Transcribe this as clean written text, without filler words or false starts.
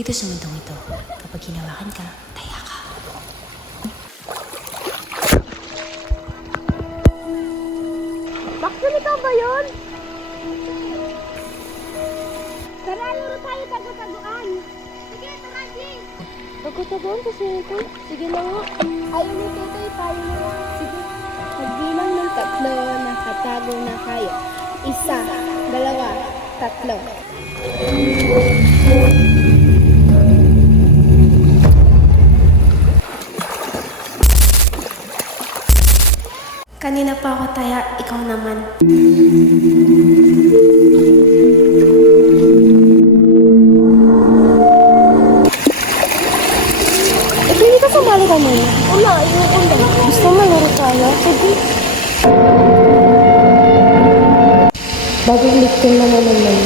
Dito sa mundong ito, kapag hinawakan ka, taya ka. Bakit ikaw ba yun? Tara, laro tayo tago-taguan. Sige, tara, Jing. Tago-taguan sa swimming. Sige na nga. Ayaw ni Tutoy, tayo na lang. Sige. Pagbilang ng 3, nakatago na kayo. 1, 2, 3. Kanina pa ako taya, ikaw naman. Hindi ka sumali kami. Wala, ayoko na. Gusto mo laro tayo? Sige. Bagong lifting na naman.